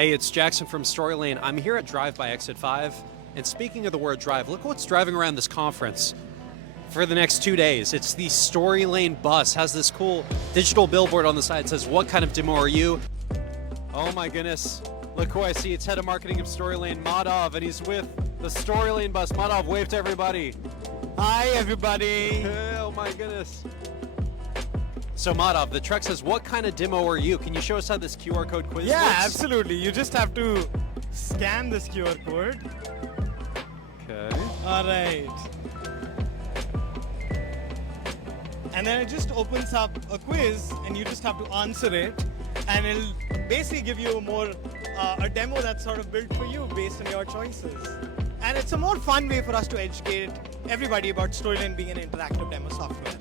Hey, it's Jackson from Storylane. I'm here at Drive by Exit 5. And speaking of the word drive, look what's driving around this conference for the next 2 days. It's the Storylane bus. Has this cool digital billboard on the side. It says, "What kind of demo are you?" Oh my goodness. Look who I see. It's head of marketing of Storylane, Madhav, and he's with the Storylane bus. Madhav, wave to everybody. Hi, everybody. Oh my goodness. So Madhav, the truck says, "What kind of demo are you?" Can you show us how this QR code quiz Yeah, works? absolutely. You just have to scan this QR code. Okay. All right. And then it just opens up a quiz, and you just have to answer it. And it'll basically give you a demo that's sort of built for you based on your choices. And it's a more fun way for us to educate everybody about Storylane being an interactive demo software.